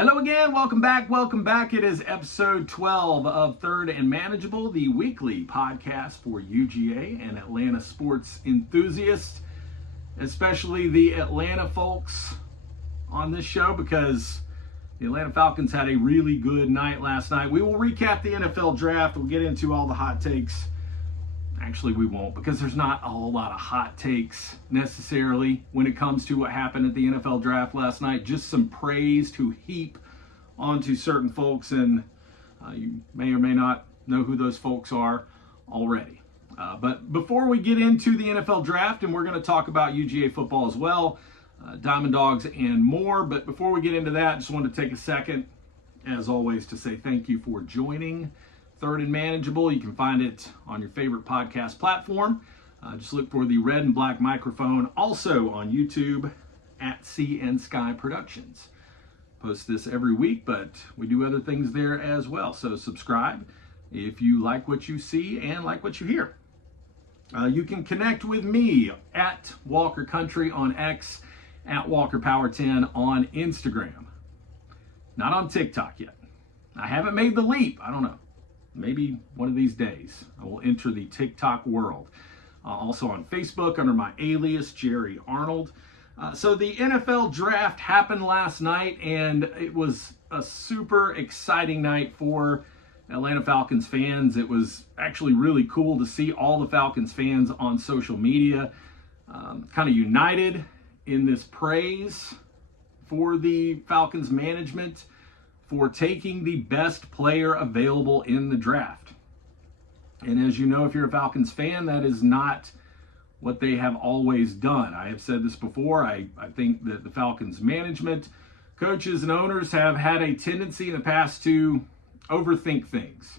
Hello again, welcome back. It is episode 12 of Third and Manageable, the weekly podcast for UGA and Atlanta sports enthusiasts, especially the Atlanta folks on this show, because the Atlanta Falcons had a really good night last night. We will recap the NFL draft. We'll get into all the hot takes. Actually, we won't, because there's not a whole lot of hot takes necessarily when it comes to what happened at the NFL draft last night. Just some praise to heap onto certain folks, and you may or may not know who those folks are already. But before we get into the NFL draft, and we're going to talk about UGA football as well, Diamond Dogs and more, but before we get into that, I just wanted to take a second, as always, to say thank you for joining Third and Manageable. You can find it on your favorite podcast platform. Just look for the red and black microphone. Also on YouTube at Sea&Sky Productions. Post this every week, but we do other things there as well. So subscribe if you like what you see and like what you hear. You can connect with me at Walker Country on X, at Walker Power 10 on Instagram. Not on TikTok yet. I haven't made the leap. I don't know. Maybe one of these days I will enter the TikTok world. Also on Facebook under my alias, Jerry Arnold. So the NFL draft happened last night, and it was a super exciting night for Atlanta Falcons fans. It was actually really cool to see all the Falcons fans on social media kind of united in this praise for the Falcons management for taking the best player available in the draft. And as you know, if you're a Falcons fan, that is not what they have always done. I have said this before. I think that the Falcons management, coaches, and owners have had a tendency in the past to overthink things,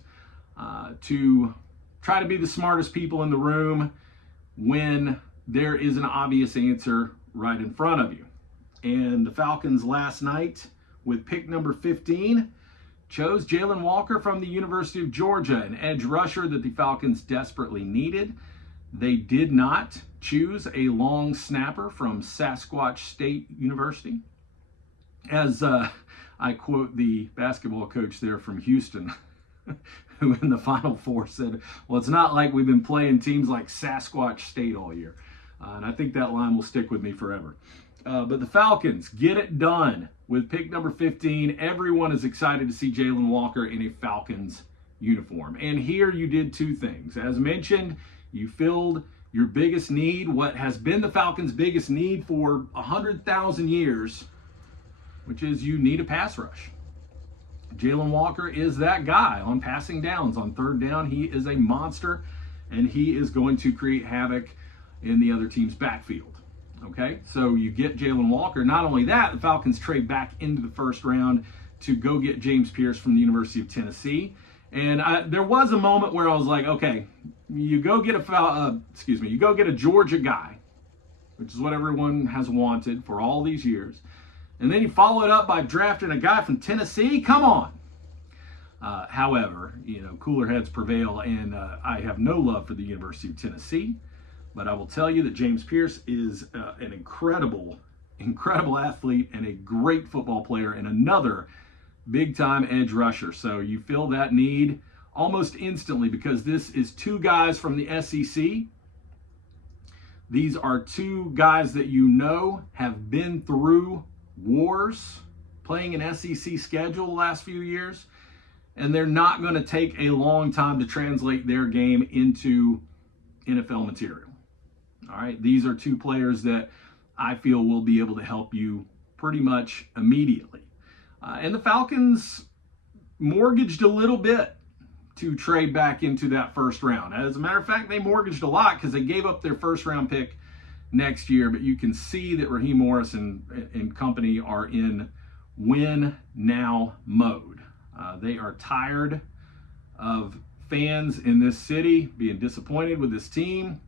to try to be the smartest people in the room when there is an obvious answer right in front of you. And the Falcons last night, with pick number 15, chose Jalen Walker from the University of Georgia, an edge rusher that the Falcons desperately needed. They did not choose a long snapper from Sasquatch State University. As I quote the basketball coach there from Houston, who in the Final Four said, well, it's not like we've been playing teams like Sasquatch State all year. And I think that line will stick with me forever. But the Falcons get it done with pick number 15. Everyone is excited to see Jalen Walker in a Falcons uniform. And here you did two things. As mentioned, you filled your biggest need, what has been the Falcons' biggest need for 100,000 years, which is you need a pass rush. Jalen Walker is that guy on passing downs. On third down, he is a monster, and he is going to create havoc in the other team's backfield. Okay, so you get Jalen Walker. Not only that, the Falcons trade back into the first round to go get James Pierce from the University of Tennessee. And there was a moment where I was like, okay, you go get a Georgia guy, which is what everyone has wanted for all these years, and then you follow it up by drafting a guy from Tennessee. Come on. However, cooler heads prevail, and I have no love for the University of Tennessee. But I will tell you that James Pierce is an incredible athlete and a great football player and another big-time edge rusher. So you fill that need almost instantly, because this is two guys from the SEC. These are two guys that have been through wars playing an SEC schedule the last few years, and they're not going to take a long time to translate their game into NFL material. All right, these are two players that I feel will be able to help you pretty much immediately. And the Falcons mortgaged a little bit to trade back into that first round. As a matter of fact, they mortgaged a lot because they gave up their first round pick next year. But you can see that Raheem Morris and company are in win now mode. They are tired of fans in this city being disappointed with this team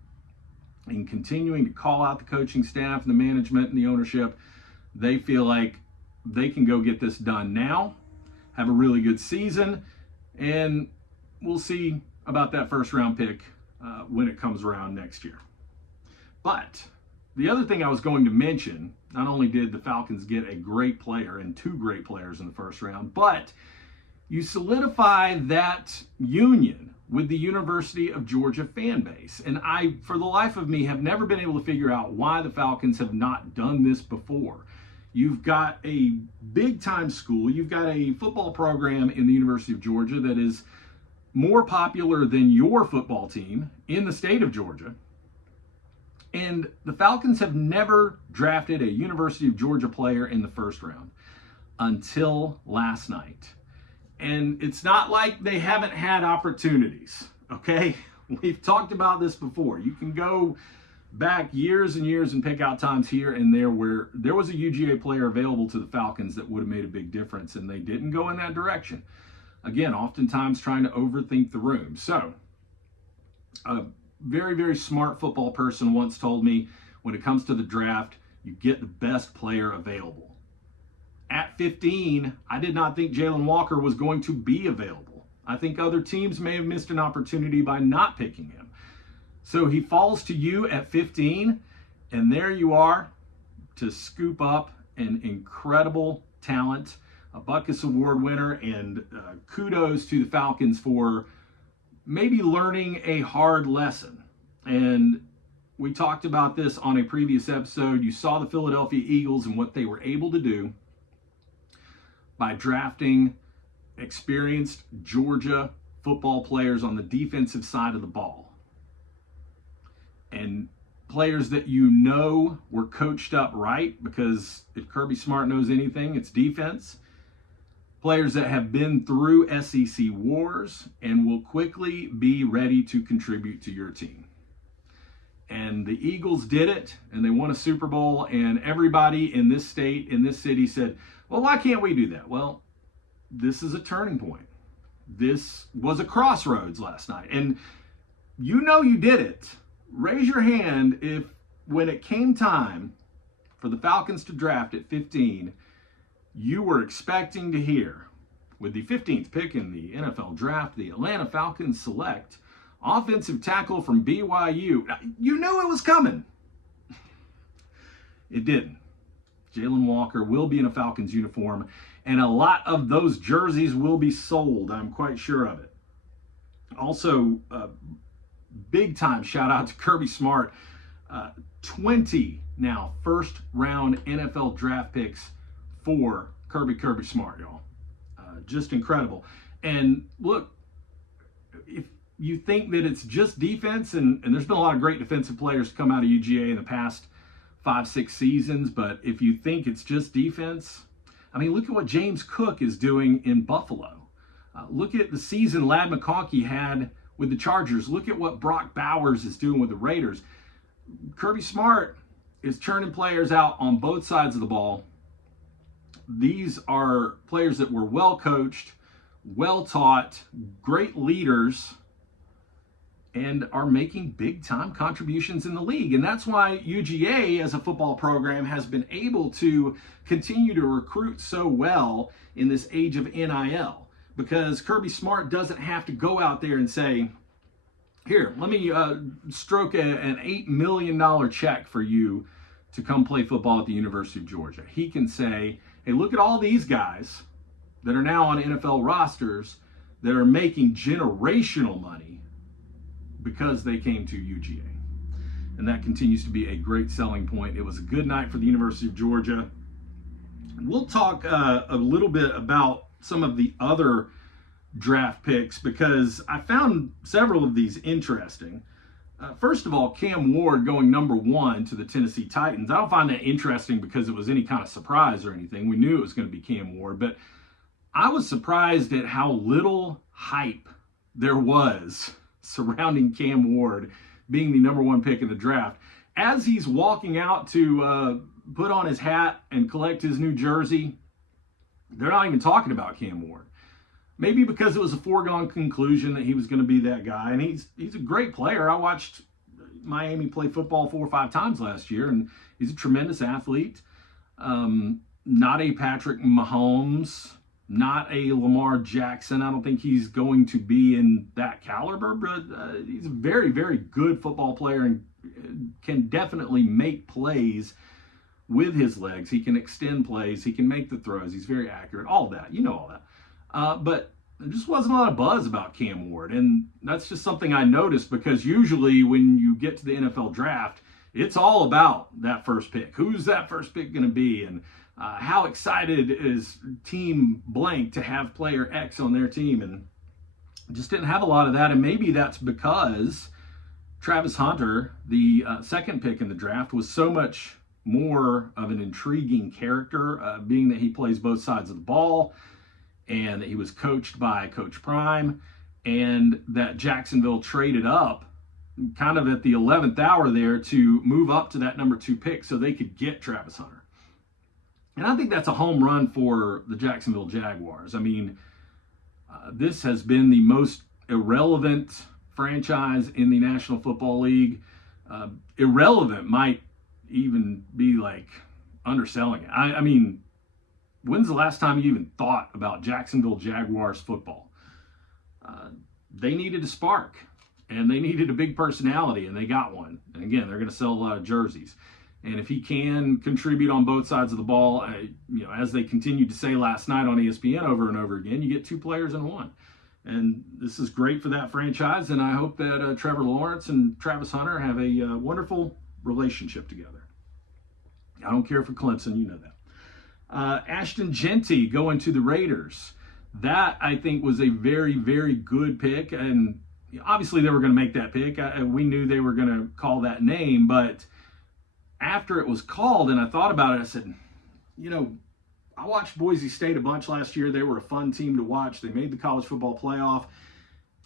and continuing to call out the coaching staff and the management and the ownership. They feel like they can go get this done now, have a really good season, and we'll see about that first round pick when it comes around next year. But the other thing I was going to mention, not only did the Falcons get a great player and two great players in the first round, but you solidify that union with the University of Georgia fan base. And I, for the life of me, have never been able to figure out why the Falcons have not done this before. You've got a big-time school. You've got a football program in the University of Georgia that is more popular than your football team in the state of Georgia. And the Falcons have never drafted a University of Georgia player in the first round until last night. And it's not like they haven't had opportunities, okay? We've talked about this before. You can go back years and years and pick out times here and there where there was a UGA player available to the Falcons that would have made a big difference, and they didn't go in that direction. Again, oftentimes trying to overthink the room. So, a very, very smart football person once told me, when it comes to the draft, you get the best player available. At 15, I did not think Jalen Walker was going to be available. I think other teams may have missed an opportunity by not picking him. So he falls to you at 15, and there you are to scoop up an incredible talent, a Butkus Award winner, and kudos to the Falcons for maybe learning a hard lesson. And we talked about this on a previous episode. You saw the Philadelphia Eagles and what they were able to do by drafting experienced Georgia football players on the defensive side of the ball. And players that you know were coached up right, because if Kirby Smart knows anything, it's defense. Players that have been through SEC wars and will quickly be ready to contribute to your team. And the Eagles did it, and they won a Super Bowl, and everybody in this state, in this city said, well, why can't we do that? Well, this is a turning point. This was a crossroads last night. And you know you did it. Raise your hand if, when it came time for the Falcons to draft at 15, you were expecting to hear, with the 15th pick in the NFL draft, the Atlanta Falcons select offensive tackle from BYU. You knew it was coming. It didn't. Jalen Walker will be in a Falcons uniform, and a lot of those jerseys will be sold. I'm quite sure of it. Also, big time shout out to Kirby Smart. 20 now first round NFL draft picks for Kirby Smart, y'all. Just incredible. And look, if you think that it's just defense, and there's been a lot of great defensive players come out of UGA in the past 5-6 seasons, but if you think it's just defense, I mean, look at what James Cook is doing in Buffalo. Look at the season Ladd McConkey had with the Chargers. Look at what Brock Bowers is doing with the Raiders. Kirby Smart is churning players out on both sides of the ball. These are players that were well coached, well taught, great leaders, and are making big-time contributions in the league. And that's why UGA, as a football program, has been able to continue to recruit so well in this age of NIL. Because Kirby Smart doesn't have to go out there and say, here, let me stroke an $8 million check for you to come play football at the University of Georgia. He can say, hey, look at all these guys that are now on NFL rosters that are making generational money because they came to UGA. And that continues to be a great selling point. It was a good night for the University of Georgia. We'll talk a little bit about some of the other draft picks because I found several of these interesting. First of all, Cam Ward going number 1 to the Tennessee Titans. I don't find that interesting because it was any kind of surprise or anything. We knew it was going to be Cam Ward, but I was surprised at how little hype there was surrounding Cam Ward being the number 1 pick in the draft. As he's walking out to put on his hat and collect his new jersey, they're not even talking about Cam Ward. Maybe because it was a foregone conclusion that he was going to be that guy. And he's a great player. I watched Miami play football 4 or 5 times last year, and he's a tremendous athlete. Not a Patrick Mahomes, not a Lamar Jackson. I don't think he's going to be in that caliber, but he's a very, very good football player and can definitely make plays with his legs. He can extend plays. He can make the throws. He's very accurate. All that. You know all that. But there just wasn't a lot of buzz about Cam Ward. And that's just something I noticed, because usually when you get to the NFL draft, it's all about that first pick. Who's that first pick going to be? And how excited is team blank to have player X on their team? And just didn't have a lot of that. And maybe that's because Travis Hunter, the second pick in the draft, was so much more of an intriguing character, being that he plays both sides of the ball and that he was coached by Coach Prime, and that Jacksonville traded up kind of at the 11th hour there to move up to that number 2 pick so they could get Travis Hunter. And I think that's a home run for the Jacksonville Jaguars. I mean, this has been the most irrelevant franchise in the National Football League. Irrelevant might even be like underselling it. I mean, when's the last time you even thought about Jacksonville Jaguars football? They needed a spark, and they needed a big personality, and they got one. And again, they're going to sell a lot of jerseys. And if he can contribute on both sides of the ball, as they continued to say last night on ESPN over and over again, you get 2 players in one. And this is great for that franchise, and I hope that Trevor Lawrence and Travis Hunter have a wonderful relationship together. I don't care for Clemson, you know that. Ashton Jeanty going to the Raiders. That, I think, was a very, very good pick. And obviously they were going to make that pick. We knew they were going to call that name. But after it was called and I thought about it, I said, I watched Boise State a bunch last year. They were a fun team to watch. They made the college football playoff.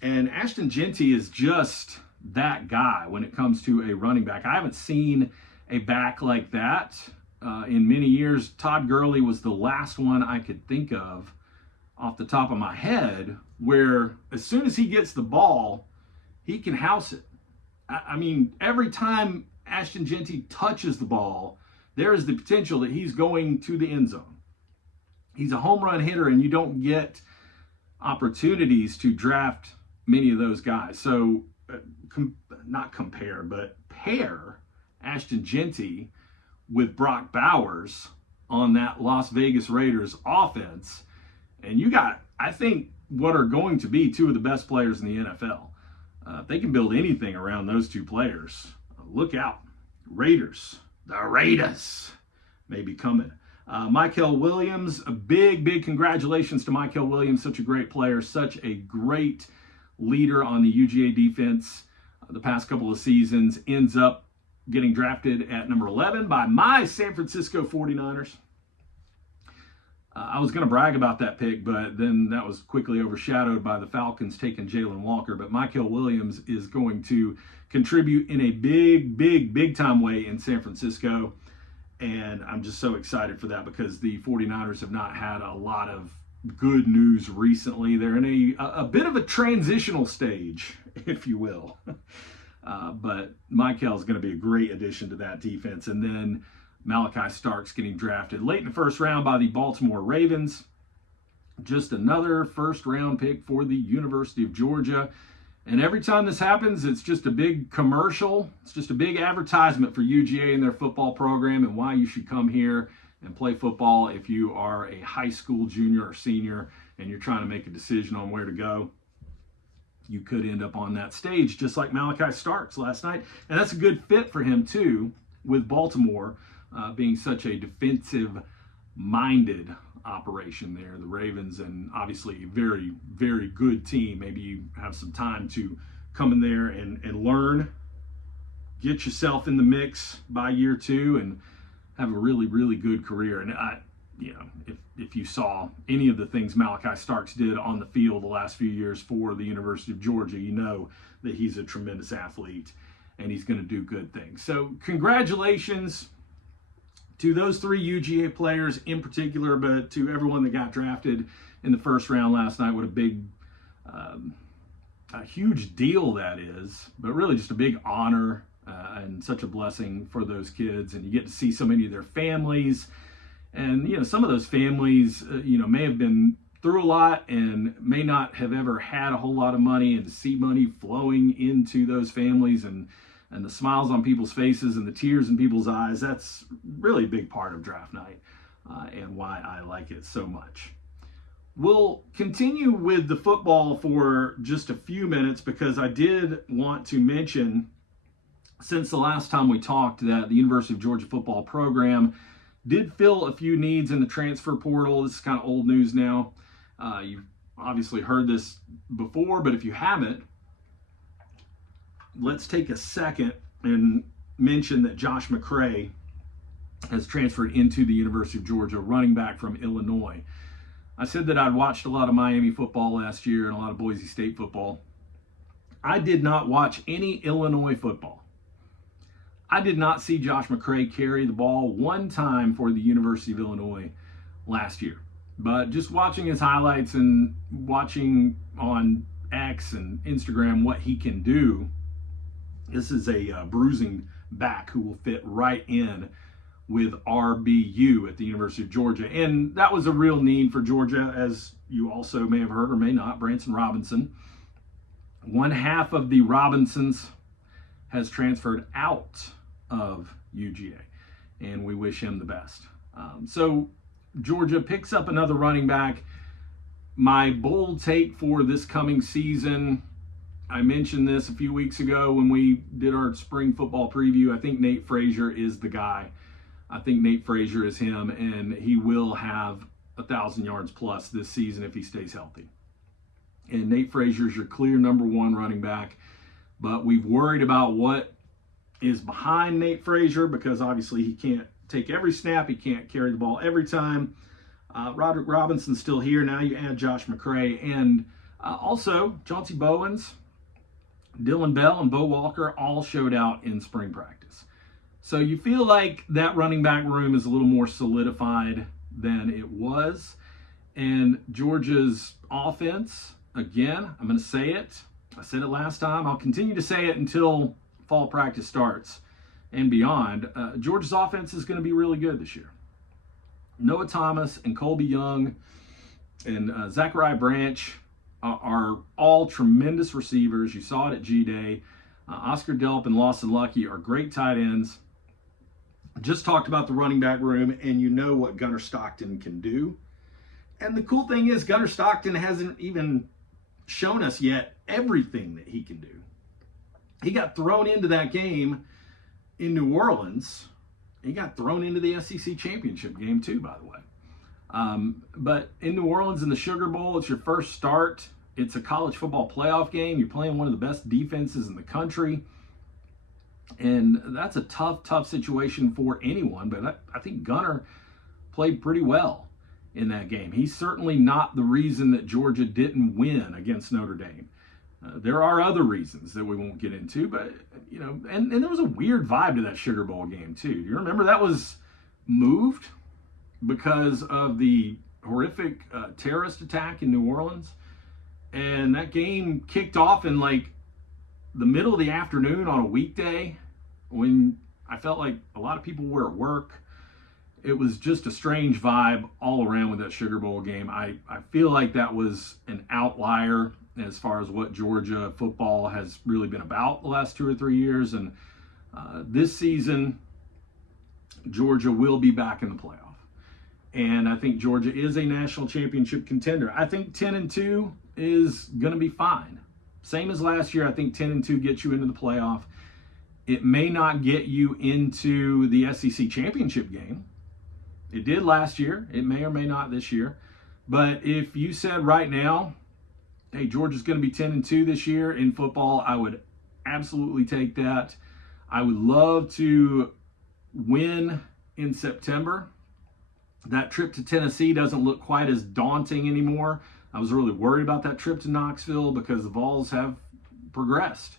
And Ashton Jeanty is just that guy when it comes to a running back. I haven't seen a back like that in many years. Todd Gurley was the last one I could think of off the top of my head, where as soon as he gets the ball, he can house it. I mean, every time Ashton Jeanty touches the ball, there is the potential that he's going to the end zone. He's a home run hitter, and you don't get opportunities to draft many of those guys. So not compare, but pair Ashton Jeanty with Brock Bowers on that Las Vegas Raiders offense, and you got, I think, what are going to be 2 of the best players in the NFL. If they can build anything around those 2 players, look out. Raiders, the Raiders may be coming. Mykel Williams, a big congratulations to Mykel Williams. Such a great player, such a great leader on the UGA defense the past couple of seasons. Ends up getting drafted at number 11 by my San Francisco 49ers. I was going to brag about that pick, but then that was quickly overshadowed by the Falcons taking Jalen Walker. But Mykel Williams is going to contribute in a big time way in San Francisco. And I'm just so excited for that, because the 49ers have not had a lot of good news recently. They're in a bit of a transitional stage, if you will. But Mykel is going to be a great addition to that defense. And then Malachi Starks getting drafted late in the first round by the Baltimore Ravens. Just another first-round pick for the University of Georgia. And every time this happens, it's just a big commercial. It's just a big advertisement for UGA and their football program and why you should come here and play football if you are a high school junior or senior and you're trying to make a decision on where to go. You could end up on that stage just like Malachi Starks last night. And that's a good fit for him, too, with Baltimore being such a defensive-minded operation there, the Ravens, and obviously a very, very good team. Maybe you have some time to come in there and learn, get yourself in the mix by year 2, and have a really, really good career. And if you saw any of the things Malachi Starks did on the field the last few years for the University of Georgia, you know that he's a tremendous athlete and he's going to do good things. So congratulations to those 3 UGA players in particular, but to everyone that got drafted in the first round last night. What a big, a huge deal that is, but really just a big honor and such a blessing for those kids. And you get to see so many of their families. And, some of those families, may have been through a lot and may not have ever had a whole lot of money, and to see money flowing into those families and and the smiles on people's faces and the tears in people's eyes, that's really a big part of draft night and why I like it so much. We'll continue with the football for just a few minutes because I did want to mention, since the last time we talked, that the University of Georgia football program did fill a few needs in the transfer portal. This is kind of old news now. You've obviously heard this before, but if you haven't, let's take a second and mention that Josh McCray has transferred into the University of Georgia, running back from Illinois. I said that I'd watched a lot of Miami football last year and a lot of Boise State football. I did not watch any Illinois football. I did not see Josh McCray carry the ball one time for the University of Illinois last year. But just watching his highlights and watching on X and Instagram what he can do, this is a bruising back who will fit right in with RBU at the University of Georgia. And that was a real need for Georgia, as you also may have heard or may not. Branson Robinson, one half of the Robinsons, has transferred out of UGA, and we wish him the best. So Georgia picks up another running back. My bold take for this coming season, I mentioned this a few weeks ago when we did our spring football preview. I think Nate Frazier is the guy. I think Nate Frazier is him, and he will have 1,000 yards plus this season if he stays healthy. And Nate Frazier is your clear number one running back, but we've worried about what is behind Nate Frazier because obviously he can't take every snap, he can't carry the ball every time. Roderick Robinson's still here. Now you add Josh McCray, and also Chauncey Bowens, Dylan Bell, and Bo Walker all showed out in spring practice. So you feel like that running back room is a little more solidified than it was. And Georgia's offense, again, I'm going to say it. I said it last time. I'll continue to say it until fall practice starts and beyond. Georgia's offense is going to be really good this year. Noah Thomas and Colby Young and Zachariah Branch are all tremendous receivers. You saw it at G-Day. Oscar Delp and Lawson Lucky are great tight ends. Just talked about the running back room, and you know what Gunnar Stockton can do. And the cool thing is Gunnar Stockton hasn't even shown us yet everything that he can do. He got thrown into that game in New Orleans. He got thrown into the SEC championship game too, by the way. But in New Orleans in the Sugar Bowl, it's your first start. It's a college football playoff game. You're playing one of the best defenses in the country. And that's a tough situation for anyone. But I think Gunnar played pretty well in that game. He's certainly not the reason that Georgia didn't win against Notre Dame. There are other reasons that we won't get into, but, you know, and there was a weird vibe to that Sugar Bowl game, too. Do you remember that was moved because of the horrific terrorist attack in New Orleans? And that game kicked off in, like, the middle of the afternoon on a weekday when I felt like a lot of people were at work. It was just a strange vibe all around with that Sugar Bowl game. I feel like that was an outlier as far as what Georgia football has really been about the last 2 or 3 years. And this season, Georgia will be back in the playoff. And I think Georgia is a national championship contender. I think 10-2 is going to be fine. Same as last year, I think 10-2 gets you into the playoff. It may not get you into the SEC championship game. It did last year. It may or may not this year. But if you said right now, hey, Georgia's going to be 10-2 this year in football, I would absolutely take that. I would love to win in September. That trip to Tennessee doesn't look quite as daunting anymore. I was really worried about that trip to Knoxville because the Vols have progressed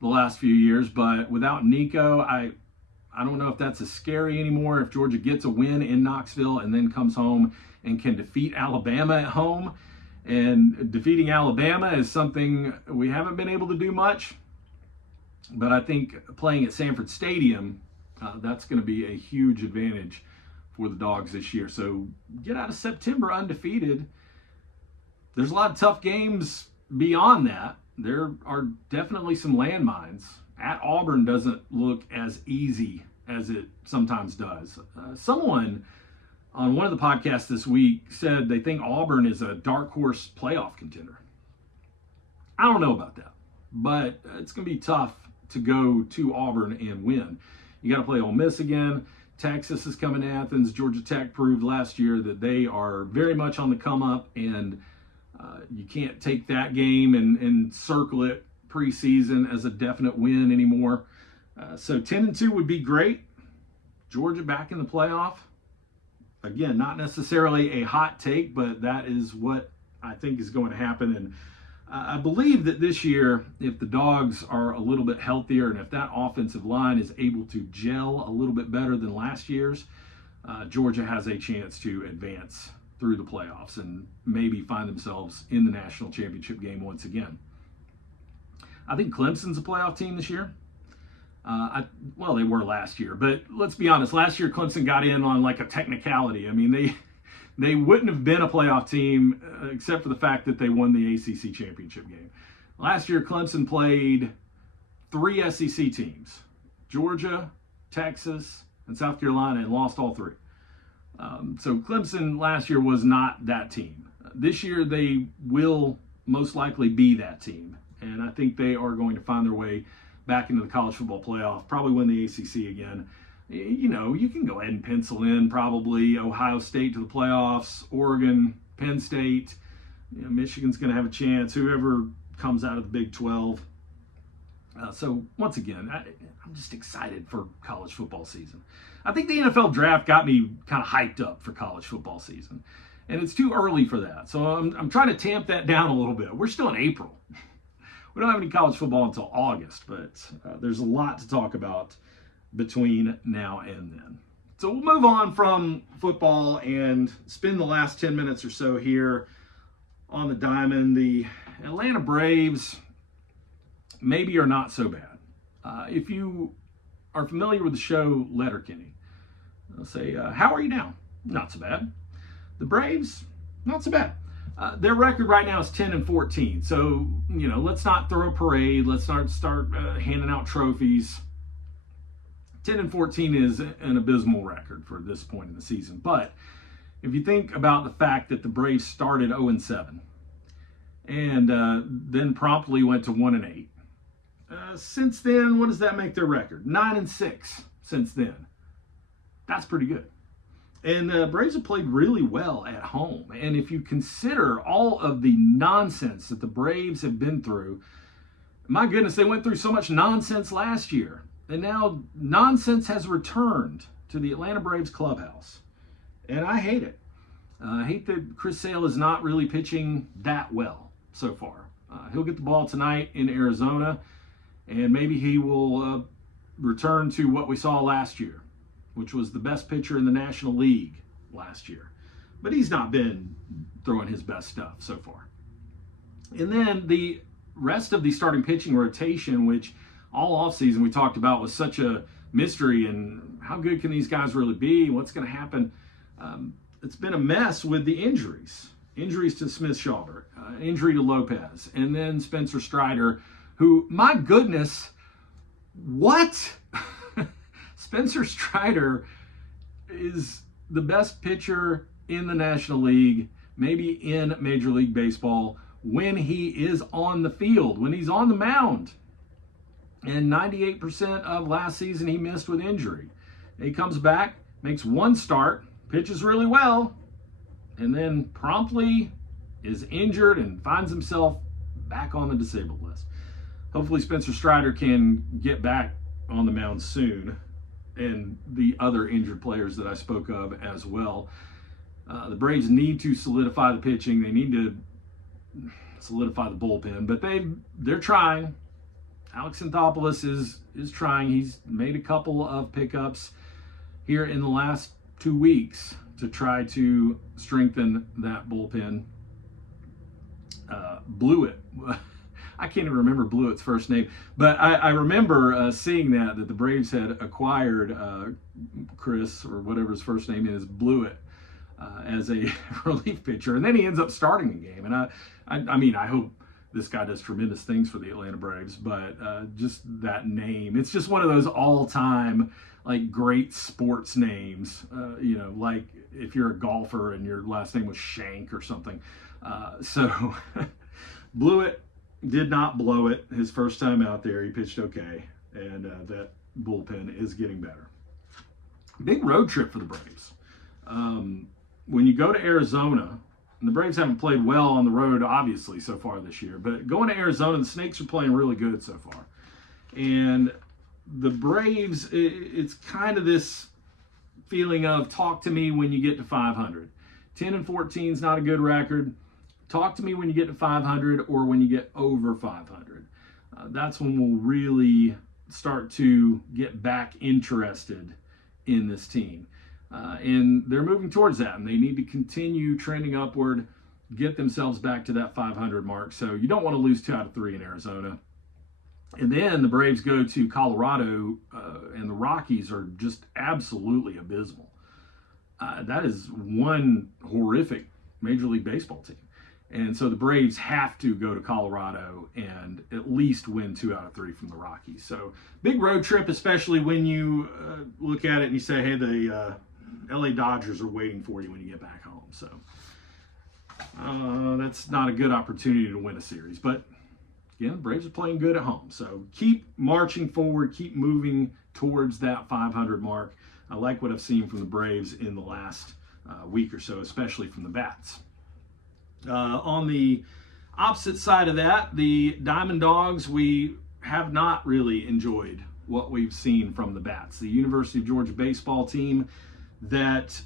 the last few years. But without Nico, I don't know if that's as scary anymore. If Georgia gets a win in Knoxville and then comes home and can defeat Alabama at home. And defeating Alabama is something we haven't been able to do much. But I think playing at Sanford Stadium, that's going to be a huge advantage for the Dogs this year. So get out of September undefeated. There's a lot of tough games beyond that. There are definitely some landmines at Auburn doesn't look as easy as it sometimes does. Someone on one of the podcasts this week said they think Auburn is a dark horse playoff contender. I don't know about that, but it's going to be tough to go to Auburn and win. You got to play Ole Miss again. Texas is coming to Athens. Georgia Tech proved last year that they are very much on the come up, and you can't take that game and circle it preseason as a definite win anymore. So 10-2 would be great. Georgia back in the playoff. Again, not necessarily a hot take, but that is what I think is going to happen. And I believe that this year, if the Dogs are a little bit healthier and if that offensive line is able to gel a little bit better than last year's, Georgia has a chance to advance through the playoffs and maybe find themselves in the national championship game once again. I think Clemson's a playoff team this year. Well, they were last year, but let's be honest. Last year, Clemson got in on like a technicality. I mean, they wouldn't have been a playoff team except for the fact that they won the ACC championship game. Last year, Clemson played 3 SEC teams, Georgia, Texas, and South Carolina, and lost all 3. So Clemson last year was not that team. This year, they will most likely be that team, and I think they are going to find their way back into the college football playoff, probably win the ACC again. You know, you can go ahead and pencil in probably Ohio State to the playoffs, Oregon, Penn State. You know, Michigan's going to have a chance, whoever comes out of the Big 12. So once again, I'm just excited for college football season. I think the NFL draft got me kind of hyped up for college football season, and it's too early for that. So I'm trying to tamp that down a little bit. We're still in April. We don't have any college football until August, but there's a lot to talk about between now and then. So we'll move on from football and spend the last 10 minutes or so here on the diamond. The Atlanta Braves maybe are not so bad. If you are familiar with the show Letterkenny, they'll say, how are you now? Not so bad. The Braves, not so bad. Their record right now is 10-14. So, you know, let's not throw a parade. Let's not start handing out trophies. 10-14 is an abysmal record for this point in the season. But if you think about the fact that the Braves started 0-7 and then promptly went to 1-8. Since then, what does that make their record? 9-6 since then. That's pretty good. And the Braves have played really well at home. And if you consider all of the nonsense that the Braves have been through, my goodness, they went through so much nonsense last year. And now nonsense has returned to the Atlanta Braves clubhouse. And I hate it. I hate that Chris Sale is not really pitching that well so far. He'll get the ball tonight in Arizona, and maybe he will return to what we saw last year, which was the best pitcher in the National League last year. But he's not been throwing his best stuff so far. And then the rest of the starting pitching rotation, which all offseason we talked about was such a mystery, and how good can these guys really be? What's going to happen? It's been a mess with the injuries. Injuries to Smith-Shawver, injury to Lopez, and then Spencer Strider, who, my goodness, what? Spencer Strider is the best pitcher in the National League, maybe in Major League Baseball, when he is on the field, when he's on the mound. And 98% of last season he missed with injury. He comes back, makes one start, pitches really well, and then promptly is injured and finds himself back on the disabled list. Hopefully Spencer Strider can get back on the mound soon, and the other injured players that I spoke of as well. The Braves need to solidify the pitching. They need to solidify the bullpen, but they're trying. Alex Anthopoulos is trying. He's made a couple of pickups here in the last 2 weeks to try to strengthen that bullpen. Blewett. I can't even remember Blewett's first name, but I remember seeing that the Braves had acquired Chris, or whatever his first name is, Blewett, as a relief pitcher, and then he ends up starting the game. And I mean, I hope this guy does tremendous things for the Atlanta Braves, but just that name, it's just one of those all-time like great sports names. Like if you're a golfer and your last name was Shank or something. So blew it, did not blow it. His first time out there, he pitched okay, and that bullpen is getting better. Big road trip for the Braves. When you go to Arizona, and the Braves haven't played well on the road, obviously, so far this year. But going to Arizona, the Snakes are playing really good so far. And the Braves, it's kind of this feeling of talk to me when you get to 500. 10-14 is not a good record. Talk to me when you get to 500 or when you get over 500. That's when we'll really start to get back interested in this team. And they're moving towards that, and they need to continue trending upward, get themselves back to that 500 mark. So you don't want to lose 2 out of 3 in Arizona. And then the Braves go to Colorado, and the Rockies are just absolutely abysmal. That is one horrific Major League Baseball team. And so the Braves have to go to Colorado and at least win 2 out of 3 from the Rockies. So big road trip, especially when you look at it and you say, hey, the LA Dodgers are waiting for you when you get back home. So that's not a good opportunity to win a series. But again, the Braves are playing good at home. So keep marching forward, keep moving towards that 500 mark. I like what I've seen from the Braves in the last week or so, especially from the bats. On the opposite side of that, the Diamond Dogs, we have not really enjoyed what we've seen from the bats. The University of Georgia baseball team that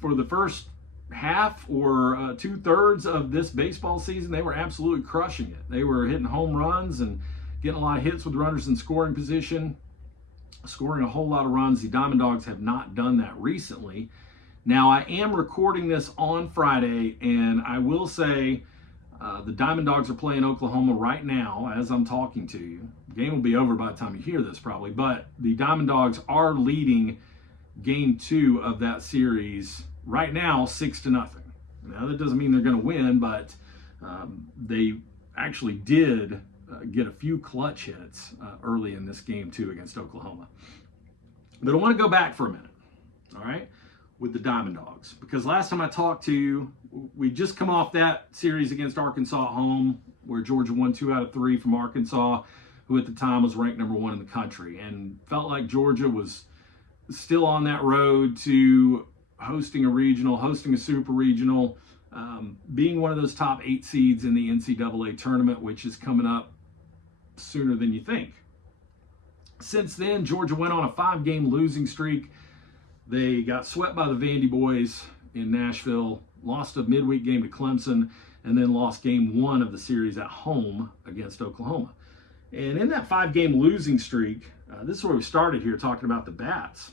for the first half or 2/3 of this baseball season, they were absolutely crushing it. They were hitting home runs and getting a lot of hits with runners in scoring position, scoring a whole lot of runs. The Diamond Dogs have not done that recently. Now, I am recording this on Friday, and I will say the Diamond Dogs are playing Oklahoma right now as I'm talking to you. The game will be over by the time you hear this probably, but the Diamond Dogs are leading Game 2 of that series right now 6-0. Now, that doesn't mean they're going to win, but they actually did get a few clutch hits early in this game 2 against Oklahoma. But I want to go back for a minute, all right, with the Diamond Dogs, because last time I talked to you, we just come off that series against Arkansas at home where Georgia won 2 out of 3 from Arkansas, who at the time was ranked number 1 in the country, and felt like Georgia was still on that road to hosting a regional, hosting a super regional, being one of those top 8 seeds in the NCAA tournament, which is coming up sooner than you think. Since then, Georgia went on a 5-game losing streak. They got swept by the Vandy boys in Nashville, lost a midweek game to Clemson, and then lost game 1 of the series at home against Oklahoma. And in that 5-game losing streak, this is where we started here talking about the bats.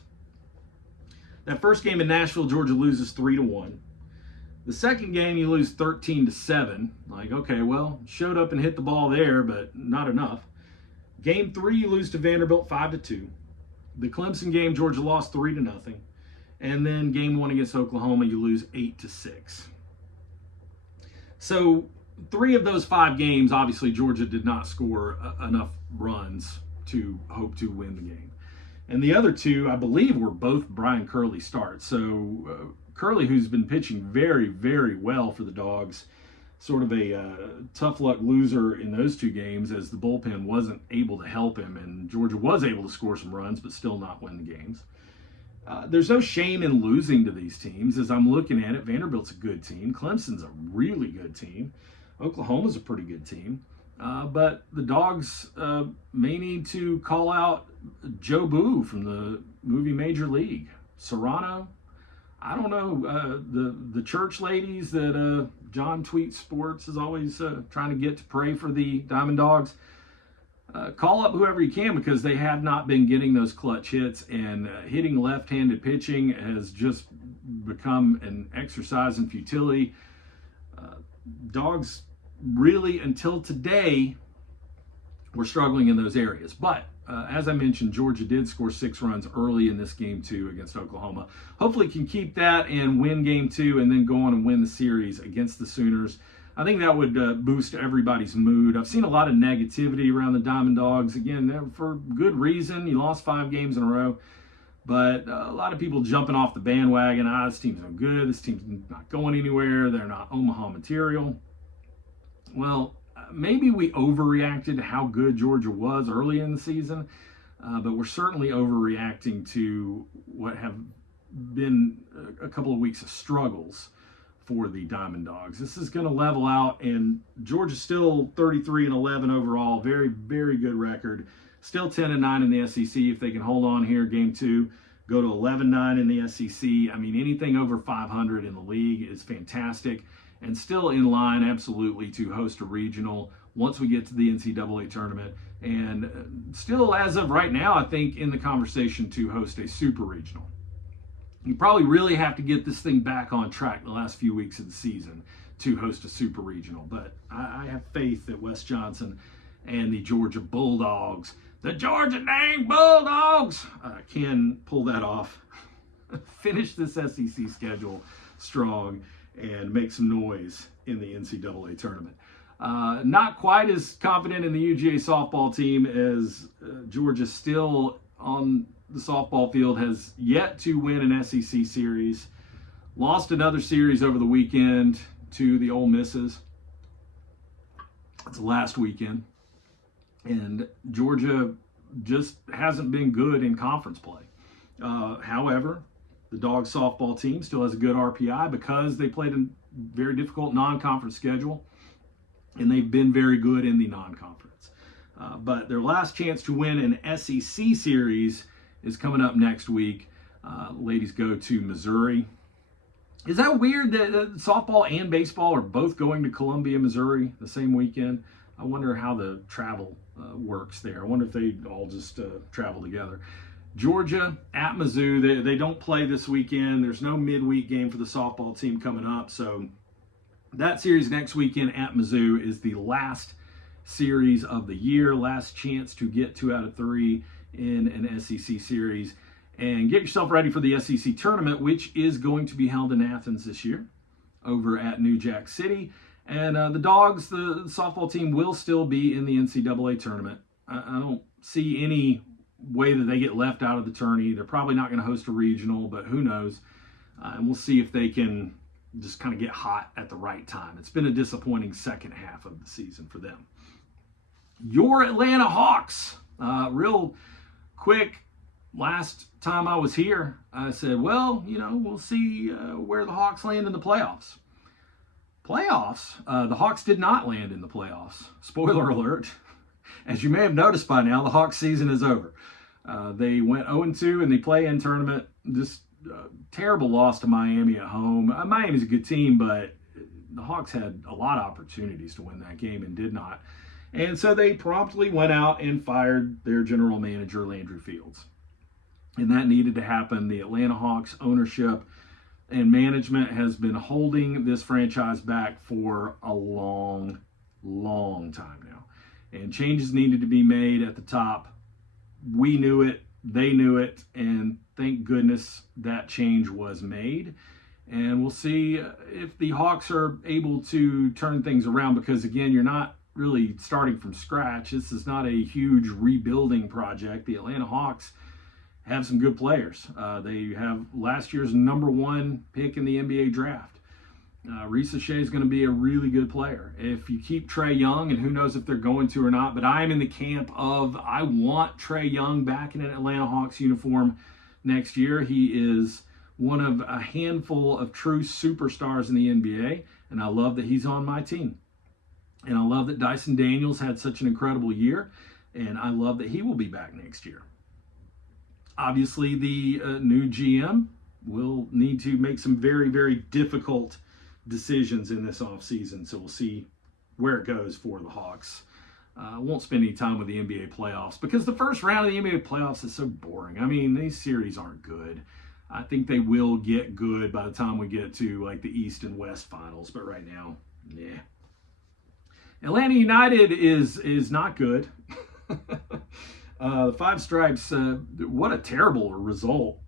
That first game in Nashville, Georgia loses 3-1. The second game, you lose 13-7. Like, okay, well, showed up and hit the ball there, but not enough. Game 3, you lose to Vanderbilt 5-2. The Clemson game, Georgia lost 3-0. And then game 1 against Oklahoma, you lose 8-6. So 3 of those 5 games, obviously, Georgia did not score enough runs to hope to win the game. And the other 2, I believe, were both Brian Curley starts. So Curley, who's been pitching very, very well for the Dogs, sort of a tough luck loser in those 2 games as the bullpen wasn't able to help him, and Georgia was able to score some runs but still not win the games. There's no shame in losing to these teams. As I'm looking at it, Vanderbilt's a good team. Clemson's a really good team. Oklahoma's a pretty good team. But the Dogs may need to call out Joe Boo from the movie Major League. Serrano, I don't know, the church ladies that John Tweet Sports is always trying to get to pray for the Diamond Dogs. Call up whoever you can, because they have not been getting those clutch hits, and hitting left-handed pitching has just become an exercise in futility. Dogs really, until today, were struggling in those areas. But as I mentioned, Georgia did score 6 runs early in this game 2 against Oklahoma. Hopefully can keep that and win game 2 and then go on and win the series against the Sooners. I think that would boost everybody's mood. I've seen a lot of negativity around the Diamond Dogs. Again, for good reason. You lost 5 games in a row. But a lot of people jumping off the bandwagon. This team's no good. This team's not going anywhere. They're not Omaha material. Well, maybe we overreacted to how good Georgia was early in the season. But we're certainly overreacting to what have been a couple of weeks of struggles for the Diamond Dogs. This is going to level out, and Georgia's still 33-11 overall. Very, very good record. Still 10-9 in the SEC. If they can hold on here, game 2, go to 11-9 in the SEC. I mean, anything over 500 in the league is fantastic, and still in line, absolutely, to host a regional once we get to the NCAA tournament. And still, as of right now, I think in the conversation to host a super regional. You probably really have to get this thing back on track the last few weeks of the season to host a super regional. But I have faith that Wes Johnson and the Georgia Bulldogs, the Georgia dang Bulldogs, can pull that off, finish this SEC schedule strong, and make some noise in the NCAA tournament. Not quite as confident in the UGA softball team as Georgia still on the softball field has yet to win an SEC series. Lost another series over the weekend to the Ole Misses. It's last weekend. And Georgia just hasn't been good in conference play. However, the Dogs softball team still has a good RPI because they played a very difficult non-conference schedule, and they've been very good in the non-conference. But their last chance to win an SEC series is coming up next week. Ladies go to Missouri. Is that weird that softball and baseball are both going to Columbia, Missouri the same weekend? I wonder how the travel works there. I wonder if they all just travel together. Georgia at Mizzou. They don't play this weekend. There's no midweek game for the softball team coming up. So that series next weekend at Mizzou is the last series of the year. Last chance to get 2 out of 3 in an SEC series. And get yourself ready for the SEC tournament, which is going to be held in Athens this year over at New Jack City. And the Dogs, the softball team, will still be in the NCAA tournament. I don't see any way that they get left out of the tourney. They're probably not going to host a regional, but who knows. And we'll see if they can just kind of get hot at the right time. It's been a disappointing second half of the season for them. Your Atlanta Hawks, real quick. Last time I was here, I said, well, we'll see where the Hawks land in the playoffs. The Hawks did not land in the playoffs. Spoiler alert. As you may have noticed by now, the Hawks season is over. They went 0-2 in the play-in tournament. Just terrible loss to Miami at home. Miami's a good team, but the Hawks had a lot of opportunities to win that game and did not. And so they promptly went out and fired their general manager, Landry Fields. And that needed to happen. The Atlanta Hawks ownership and management has been holding this franchise back for a long, long time now. And changes needed to be made at the top. We knew it, they knew it, and thank goodness that change was made. And we'll see if the Hawks are able to turn things around, because again, you're not really starting from scratch. This is not a huge rebuilding project. The Atlanta Hawks have some good players. They have last year's #1 pick in the NBA draft. Reese Shea is going to be a really good player. If you keep Trae Young, and who knows if they're going to or not, but I am in the camp of I want Trae Young back in an Atlanta Hawks uniform next year. He is one of a handful of true superstars in the NBA, and I love that he's on my team. And I love that Dyson Daniels had such an incredible year, and I love that he will be back next year. Obviously, the new GM will need to make some very, very difficult decisions in this offseason. So we'll see where it goes for the Hawks. I won't spend any time with the NBA playoffs because the first round of the NBA playoffs is so boring. I mean, these series aren't good. I think they will get good by the time we get to like the East and West finals. But right now, yeah. Atlanta United is not good. The Five Stripes, what a terrible result.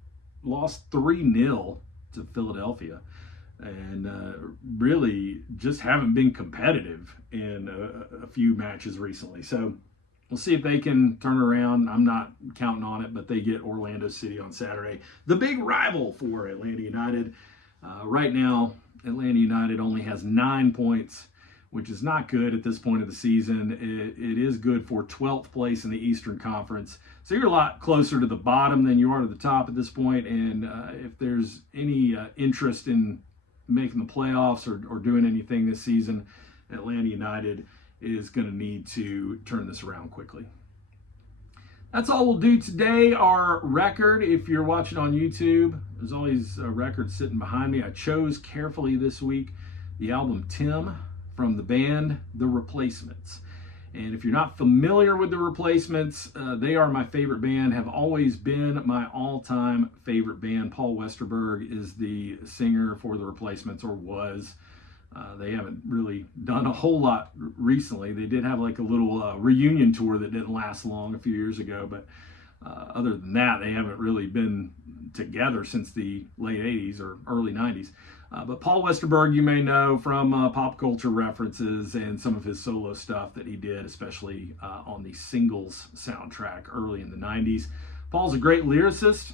Lost 3-0 to Philadelphia. and really just haven't been competitive in a few matches recently. So we'll see if they can turn around. I'm not counting on it, but they get Orlando City on Saturday, the big rival for Atlanta United. Right now, Atlanta United only has 9 points, which is not good at this point of the season. It is good for 12th place in the Eastern Conference. So you're a lot closer to the bottom than you are to the top at this point. And if there's any interest in making the playoffs or doing anything this season, Atlanta United is going to need to turn this around quickly. That's all we'll do today. Our record, if you're watching on YouTube, there's always a record sitting behind me. I chose carefully this week the album Tim from the band The Replacements. And if you're not familiar with The Replacements, they are my favorite band, have always been my all-time favorite band. Paul Westerberg is the singer for The Replacements, or was. They haven't really done a whole lot recently. They did have like a little reunion tour that didn't last long a few years ago, but other than that, they haven't really been together since the late 80s or early 90s. But Paul Westerberg, you may know from pop culture references and some of his solo stuff that he did, especially on the Singles soundtrack early in the 90s. Paul's a great lyricist,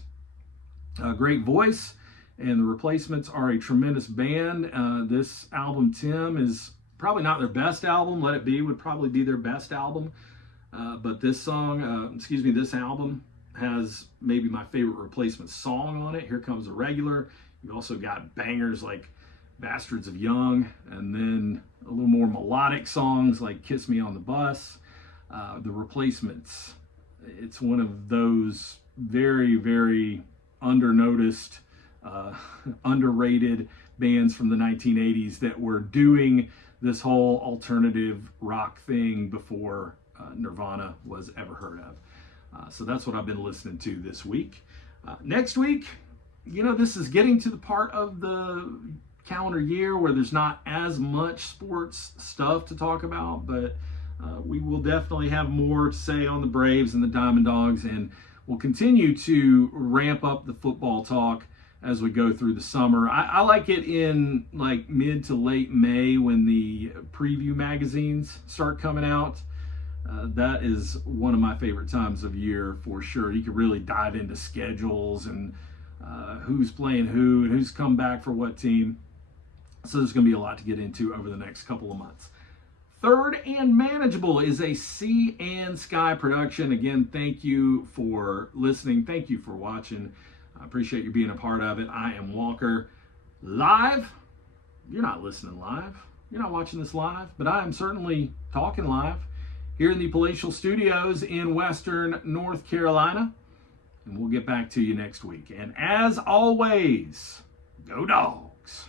a great voice, and The Replacements are a tremendous band. This album, Tim, is probably not their best album. Let It Be would probably be their best album. But this album has maybe my favorite Replacements song on it, Here Comes a Regular. You've also got bangers like Bastards of Young, and then a little more melodic songs like Kiss Me on the Bus. The Replacements, it's one of those very, very undernoticed, underrated bands from the 1980s that were doing this whole alternative rock thing before Nirvana was ever heard of. So that's what I've been listening to this week. Next week, this is getting to the part of the calendar year where there's not as much sports stuff to talk about, but we will definitely have more to say on the Braves and the Diamond Dogs, and we'll continue to ramp up the football talk as we go through the summer. I like it in like mid to late May when the preview magazines start coming out. That is one of my favorite times of year for sure. You can really dive into schedules and who's playing who and who's come back for what team. So there's going to be a lot to get into over the next couple of months. Third and Manageable is a Sea&Sky production. Again, thank you for listening. Thank you for watching. I appreciate you being a part of it. I am Walker. Live? You're not listening live. You're not watching this live, but I am certainly talking live here in the Palatial Studios in Western North Carolina. And we'll get back to you next week. And as always, go Dogs.